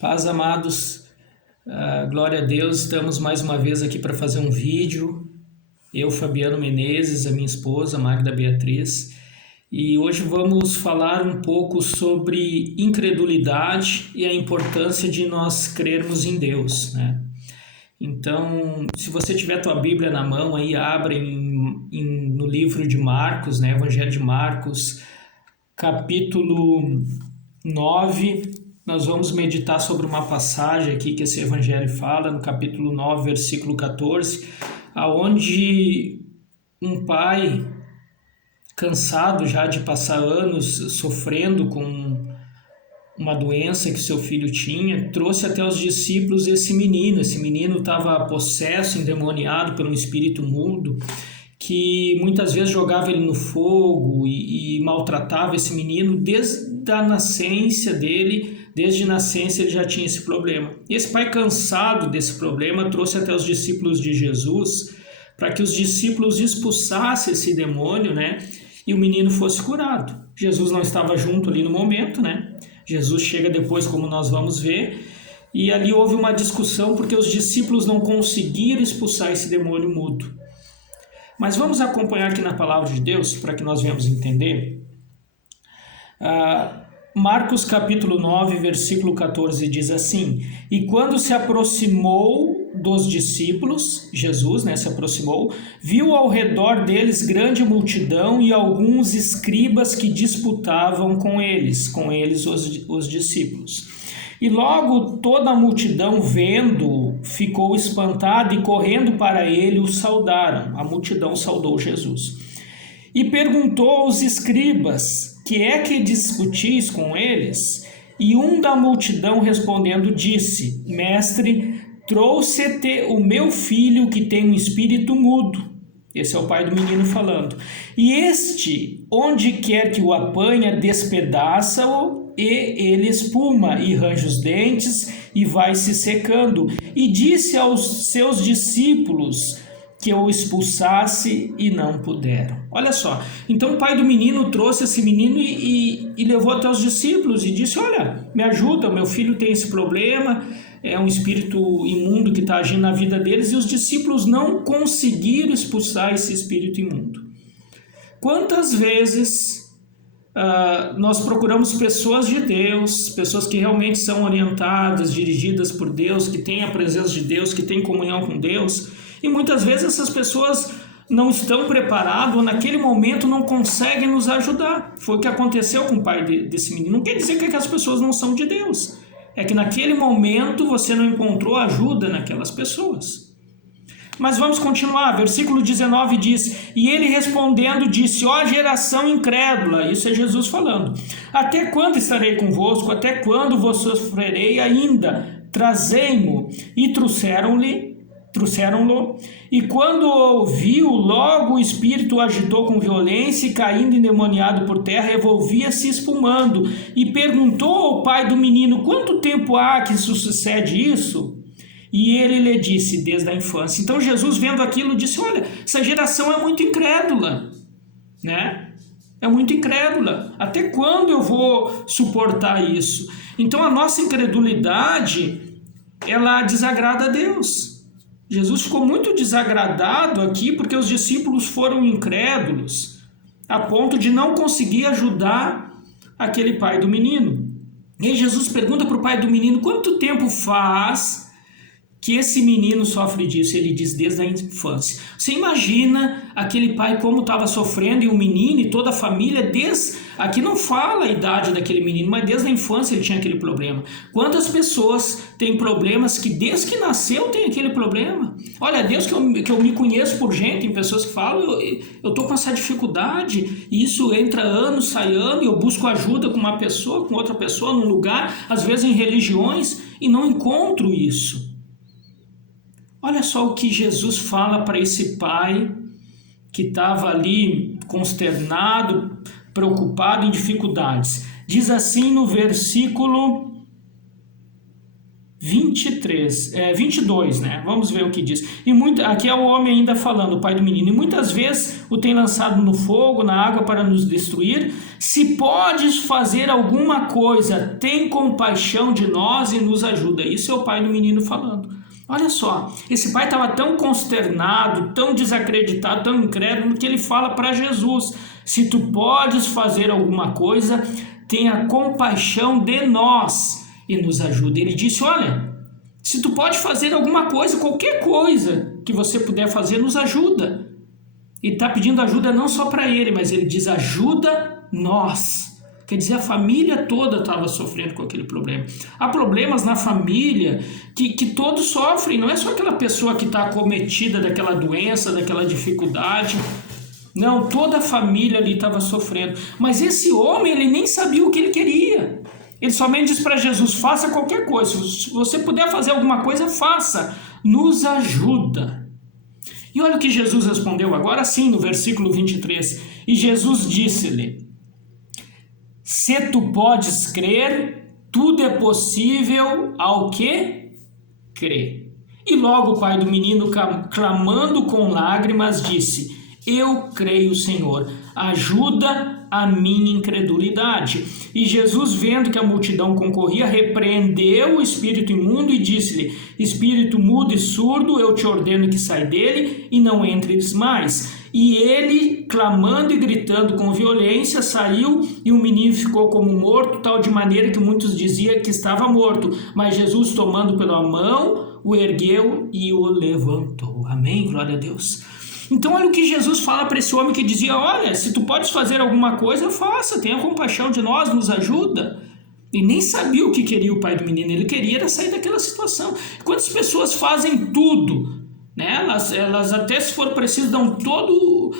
Paz, amados, glória a Deus, estamos mais uma vez aqui para fazer um vídeo. Eu, Fabiano Menezes, a minha esposa, Magda Beatriz, e hoje vamos falar um pouco sobre incredulidade e a importância de nós crermos em Deus, né? Então, se você tiver a tua Bíblia na mão, aí abre no livro de Marcos, né? Evangelho de Marcos, capítulo 9. Nós vamos meditar sobre uma passagem aqui que esse evangelho fala, no capítulo 9, versículo 14, aonde um pai, cansado já de passar anos sofrendo com uma doença que seu filho tinha, trouxe até os discípulos esse menino. Esse menino estava possesso, endemoniado por um espírito mudo, que muitas vezes jogava ele no fogo e maltratava esse menino desde a nascença dele. Desde nascença ele já tinha esse problema. E esse pai, cansado desse problema, trouxe até os discípulos de Jesus para que os discípulos expulsassem esse demônio, né? E o menino fosse curado. Jesus não estava junto ali no momento, né? Jesus chega depois, como nós vamos ver, e ali houve uma discussão porque os discípulos não conseguiram expulsar esse demônio mudo. Mas vamos acompanhar aqui na palavra de Deus para que nós venhamos entender. Marcos capítulo 9, versículo 14 diz assim: E quando se aproximou dos discípulos, Jesus, né, se aproximou, viu ao redor deles grande multidão e alguns escribas que disputavam com eles os discípulos. E logo toda a multidão, vendo, ficou espantada e correndo para ele o saudaram. A multidão saudou Jesus. E perguntou aos escribas: que é que discutis com eles? E um da multidão respondendo disse: Mestre, trouxe-te o meu filho que tem um espírito mudo. Esse é o pai do menino falando. E este, onde quer que o apanha, despedaça-o, e ele espuma e range os dentes e vai se secando. E disse aos seus discípulos que o expulsasse e não puderam. Olha só, então o pai do menino trouxe esse menino e levou até os discípulos e disse: olha, me ajuda, meu filho tem esse problema, é um espírito imundo que está agindo na vida deles, e os discípulos não conseguiram expulsar esse espírito imundo. Quantas vezes nós procuramos pessoas de Deus, pessoas que realmente são orientadas, dirigidas por Deus, que têm a presença de Deus, que têm comunhão com Deus, e muitas vezes essas pessoas não estão preparadas ou naquele momento não conseguem nos ajudar. Foi o que aconteceu com o pai desse menino. Não quer dizer que as pessoas não são de Deus. É que naquele momento você não encontrou ajuda naquelas pessoas. Mas vamos continuar. Versículo 19 diz: E ele respondendo disse: Ó geração incrédula, isso é Jesus falando, até quando estarei convosco? Até quando vos sofrerei ainda? Trazei-mo. E trouxeram-lo, e quando ouviu, logo o espírito o agitou com violência e, caindo endemoniado por terra, revolvia-se espumando. E perguntou ao pai do menino: quanto tempo há que sucede isso? E ele lhe disse: desde a infância. Então Jesus, vendo aquilo, disse: olha, essa geração é muito incrédula, né? É muito incrédula. Até quando eu vou suportar isso? Então a nossa incredulidade, ela desagrada a Deus. Jesus ficou muito desagradado aqui porque os discípulos foram incrédulos a ponto de não conseguir ajudar aquele pai do menino. E aí Jesus pergunta para o pai do menino: quanto tempo faz que esse menino sofre disso? Ele diz: desde a infância. Você imagina aquele pai como estava sofrendo, e o menino e toda a família, aqui não fala a idade daquele menino, mas desde a infância ele tinha aquele problema. Quantas pessoas têm problemas que desde que nasceu tem aquele problema? Olha, Deus, que eu me conheço por gente, tem pessoas que falam: eu estou com essa dificuldade, e isso entra ano, sai ano, e eu busco ajuda com uma pessoa, com outra pessoa, num lugar, às vezes em religiões, e não encontro isso. Olha só o que Jesus fala para esse pai que estava ali consternado, preocupado, em dificuldades. Diz assim no versículo 22, né? Vamos ver o que diz. Aqui é o homem ainda falando, o pai do menino. E muitas vezes o tem lançado no fogo, na água para nos destruir. se podes fazer alguma coisa, tem compaixão de nós e nos ajuda. Isso é o pai do menino falando. Olha só, esse pai estava tão consternado, tão desacreditado, tão incrédulo, que ele fala para Jesus: se tu podes fazer alguma coisa, tenha compaixão de nós e nos ajuda. Ele disse: olha, se tu pode fazer alguma coisa, qualquer coisa que você puder fazer, nos ajuda. Ele está pedindo ajuda não só para ele, mas ele diz: ajuda nós. Quer dizer, a família toda estava sofrendo com aquele problema. Há problemas na família que todos sofrem. Não é só aquela pessoa que está acometida daquela doença, daquela dificuldade. Não, toda a família ali estava sofrendo. Mas esse homem, ele nem sabia o que ele queria. Ele somente disse para Jesus: faça qualquer coisa. Se você puder fazer alguma coisa, faça. Nos ajuda. E olha o que Jesus respondeu agora sim no versículo 23. E Jesus disse-lhe: se tu podes crer, tudo é possível ao que crê. E logo o pai do menino, clamando com lágrimas, disse: eu creio, Senhor, ajuda a minha incredulidade. E Jesus, vendo que a multidão concorria, repreendeu o espírito imundo e disse-lhe: espírito mudo e surdo, eu te ordeno que saia dele e não entres mais. E ele, clamando e gritando com violência, saiu, e o menino ficou como morto, tal de maneira que muitos diziam que estava morto. Mas Jesus, tomando pela mão, o ergueu e o levantou. Amém? Glória a Deus. Então olha o que Jesus fala para esse homem que dizia: olha, se tu podes fazer alguma coisa, faça, tenha compaixão de nós, nos ajuda. E nem sabia o que queria o pai do menino, ele queria era sair daquela situação. Quantas pessoas fazem tudo, né? Elas até, se for preciso, dão todo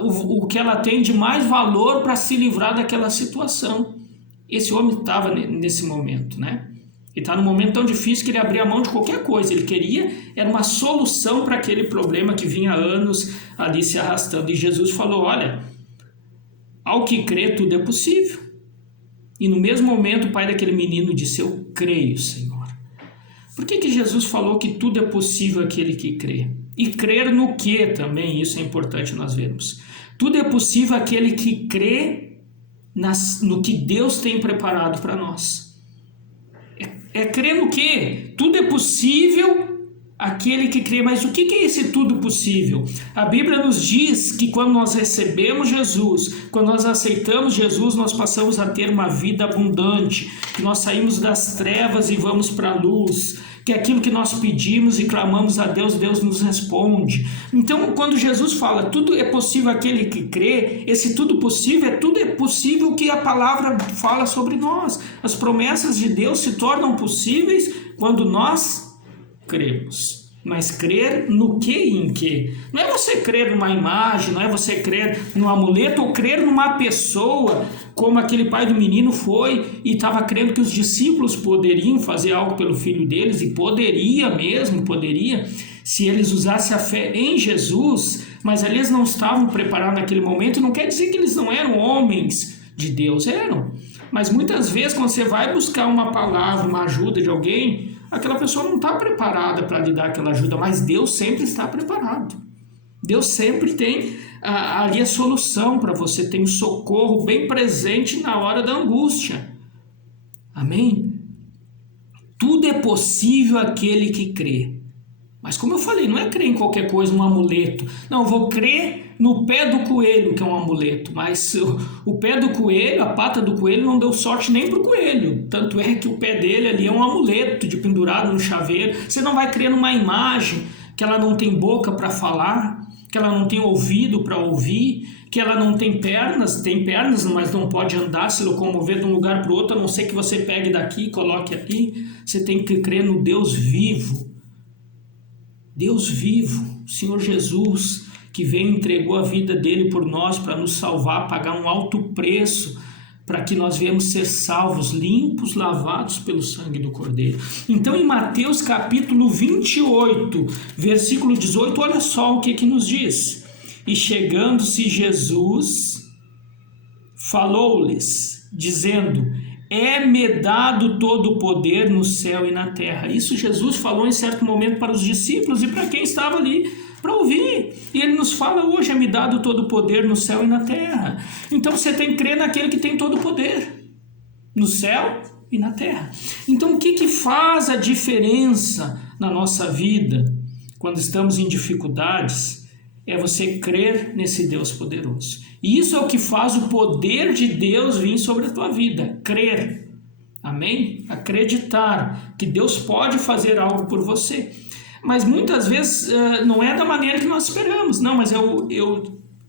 o que ela tem de mais valor para se livrar daquela situação. Esse homem estava nesse momento, né? Ele está num momento tão difícil que ele abria mão de qualquer coisa. Ele queria, era uma solução para aquele problema que vinha há anos ali se arrastando. E Jesus falou: olha, ao que crê tudo é possível. E no mesmo momento o pai daquele menino disse: eu creio, Senhor. Por que Jesus falou que tudo é possível àquele que crê? E crer no que também, isso é importante nós vermos. Tudo é possível àquele que crê no que Deus tem preparado para nós. É crer no quê? Tudo é possível àquele que crê. Mas o que é esse tudo possível? A Bíblia nos diz que quando nós recebemos Jesus, quando nós aceitamos Jesus, nós passamos a ter uma vida abundante, que nós saímos das trevas e vamos para a luz, que aquilo que nós pedimos e clamamos a Deus, Deus nos responde. Então, quando Jesus fala tudo é possível àquele que crê, esse tudo é possível que a palavra fala sobre nós. As promessas de Deus se tornam possíveis quando nós cremos. Mas crer no que e em que? Não é você crer numa imagem, não é você crer num amuleto ou crer numa pessoa, como aquele pai do menino foi e estava crendo que os discípulos poderiam fazer algo pelo filho deles, e poderia, se eles usassem a fé em Jesus, mas ali eles não estavam preparados naquele momento. Não quer dizer que eles não eram homens de Deus, eram. Mas muitas vezes quando você vai buscar uma palavra, uma ajuda de alguém, aquela pessoa não está preparada para lhe dar aquela ajuda, mas Deus sempre está preparado. Deus sempre tem ali a solução para você, tem o socorro bem presente na hora da angústia. Amém? Tudo é possível àquele que crê. Mas como eu falei, não é crer em qualquer coisa, um amuleto. Não, eu vou crer no pé do coelho, que é um amuleto. Mas o pé do coelho, a pata do coelho não deu sorte nem para o coelho. Tanto é que o pé dele ali é um amuleto de pendurado no chaveiro. Você não vai crer numa imagem que ela não tem boca para falar, que ela não tem ouvido para ouvir, que ela não tem pernas, mas não pode andar, se locomover de um lugar para o outro, a não ser que você pegue daqui e coloque aqui. Você tem que crer no Deus vivo. Deus vivo, Senhor Jesus, que veio e entregou a vida dele por nós para nos salvar, pagar um alto preço para que nós venhamos ser salvos, limpos, lavados pelo sangue do Cordeiro. Então, em Mateus capítulo 28, versículo 18, olha só o que nos diz. E chegando-se Jesus, falou-lhes, dizendo: é-me dado todo o poder no céu e na terra. Isso Jesus falou em certo momento para os discípulos e para quem estava ali para ouvir. E ele nos fala: hoje é me dado todo o poder no céu e na terra. Então você tem que crer naquele que tem todo o poder no céu e na terra. Então o que faz a diferença na nossa vida quando estamos em dificuldades? É você crer nesse Deus poderoso. E isso é o que faz o poder de Deus vir sobre a tua vida. Crer. Amém? Acreditar que Deus pode fazer algo por você. Mas muitas vezes não é da maneira que nós esperamos. Não, mas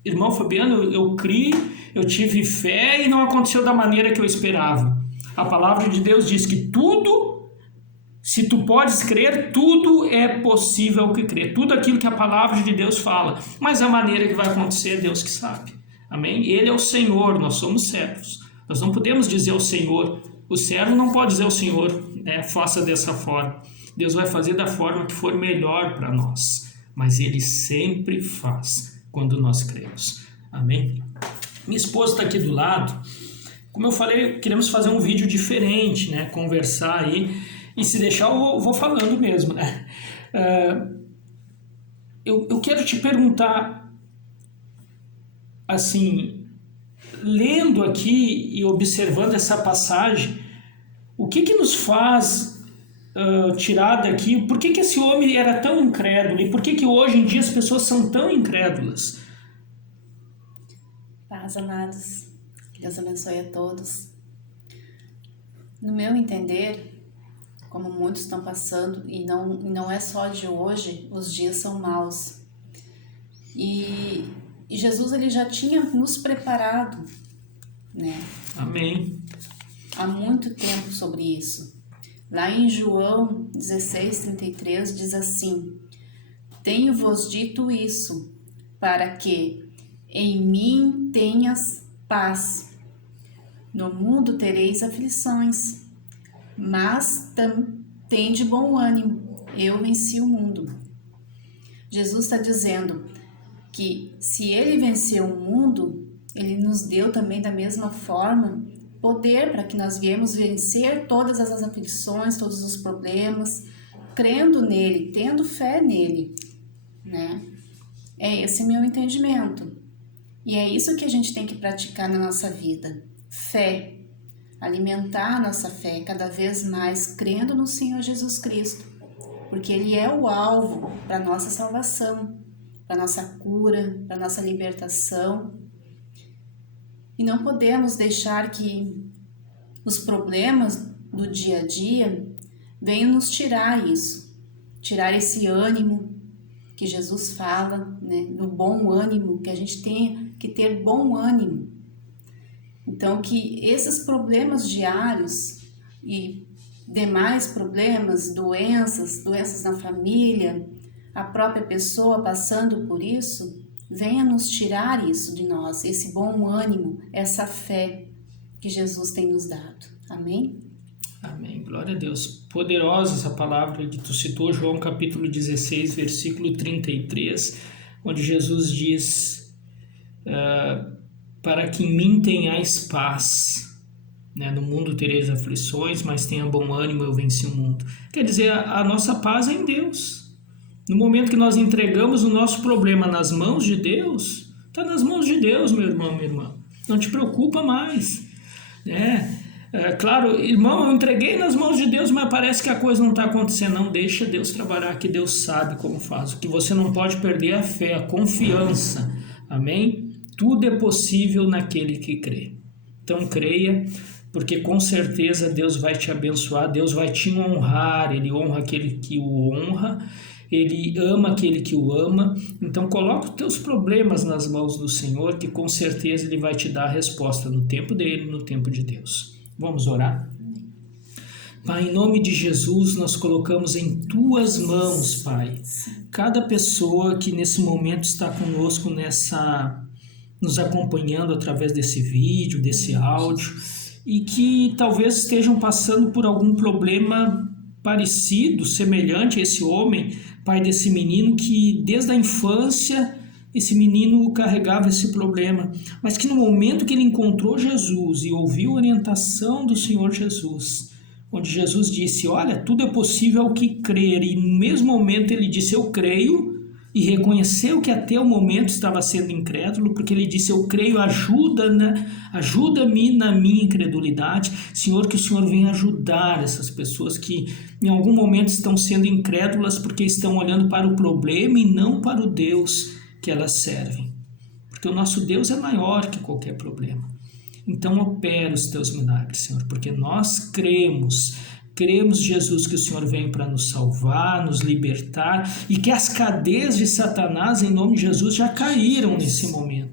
irmão Fabiano, eu criei, eu tive fé e não aconteceu da maneira que eu esperava. A palavra de Deus diz que tudo, se tu podes crer, tudo é possível que crer. Tudo aquilo que a palavra de Deus fala. Mas a maneira que vai acontecer é Deus que sabe. Amém? Ele é o Senhor, nós somos servos. Nós não podemos dizer ao Senhor. O servo não pode dizer ao Senhor, faça dessa forma. Deus vai fazer da forma que for melhor para nós. Mas Ele sempre faz quando nós cremos. Amém? Minha esposa está aqui do lado. Como eu falei, queremos fazer um vídeo diferente, né? Conversar aí. E se deixar, eu vou falando mesmo, né? Eu quero te perguntar, assim, lendo aqui e observando essa passagem, o que nos faz tirar daqui? Por que esse homem era tão incrédulo? E por que hoje em dia as pessoas são tão incrédulas? Paz, amados. Que Deus abençoe a todos. No meu entender, como muitos estão passando, e não é só de hoje, os dias são maus. E Jesus, ele já tinha nos preparado, né? Amém. Há muito tempo sobre isso. Lá em João 16:33 diz assim: tenho-vos dito isso, para que em mim tenhas paz. No mundo tereis aflições, mas tende bom ânimo, eu venci o mundo. Jesus está dizendo que se ele venceu o mundo, ele nos deu também da mesma forma poder para que nós viemos vencer todas as aflições, todos os problemas, crendo nele, tendo fé nele, né? É esse meu entendimento. E é isso que a gente tem que praticar na nossa vida. Fé. Alimentar a nossa fé cada vez mais, crendo no Senhor Jesus Cristo. Porque Ele é o alvo para a nossa salvação, para a nossa cura, para a nossa libertação. E não podemos deixar que os problemas do dia a dia venham nos tirar isso. Tirar esse ânimo que Jesus fala, né? Do bom ânimo, que a gente tem que ter bom ânimo. Então, que esses problemas diários e demais problemas, doenças na família, a própria pessoa passando por isso, venha nos tirar isso de nós, esse bom ânimo, essa fé que Jesus tem nos dado. Amém? Amém. Glória a Deus. Poderosa essa palavra que tu citou, João capítulo 16, versículo 33, onde Jesus diz, para que em mim tenhais paz, né? No mundo tereis aflições, mas tenha bom ânimo, eu venci o mundo. Quer dizer, a nossa paz é em Deus. No momento que nós entregamos o nosso problema nas mãos de Deus, está nas mãos de Deus, meu irmão, minha irmã. Não te preocupa mais, né? Claro, irmão, eu entreguei nas mãos de Deus, mas parece que a coisa não está acontecendo. Não, deixa Deus trabalhar, que Deus sabe como faz. O que você não pode perder é a fé, a confiança. Amém? Tudo é possível naquele que crê. Então creia, porque com certeza Deus vai te abençoar, Deus vai te honrar. Ele honra aquele que o honra, Ele ama aquele que o ama. Então coloca os teus problemas nas mãos do Senhor, que com certeza Ele vai te dar a resposta no tempo dele, no tempo de Deus. Vamos orar? Pai, em nome de Jesus, nós colocamos em Tuas mãos, Pai, cada pessoa que nesse momento está conosco nos acompanhando através desse vídeo, desse áudio, e que talvez estejam passando por algum problema parecido, semelhante a esse homem, pai desse menino, que desde a infância esse menino carregava esse problema, mas que no momento que ele encontrou Jesus e ouviu a orientação do Senhor Jesus, onde Jesus disse, olha, tudo é possível ao que crer, e no mesmo momento ele disse, eu creio, e reconheceu que até o momento estava sendo incrédulo, porque ele disse: eu creio, ajuda-me na minha incredulidade. Senhor, que o Senhor venha ajudar essas pessoas que em algum momento estão sendo incrédulas porque estão olhando para o problema e não para o Deus que elas servem. Porque o nosso Deus é maior que qualquer problema. Então opera os teus milagres, Senhor, porque nós cremos, Jesus, que o Senhor veio para nos salvar, nos libertar, e que as cadeias de Satanás, em nome de Jesus, já caíram nesse momento.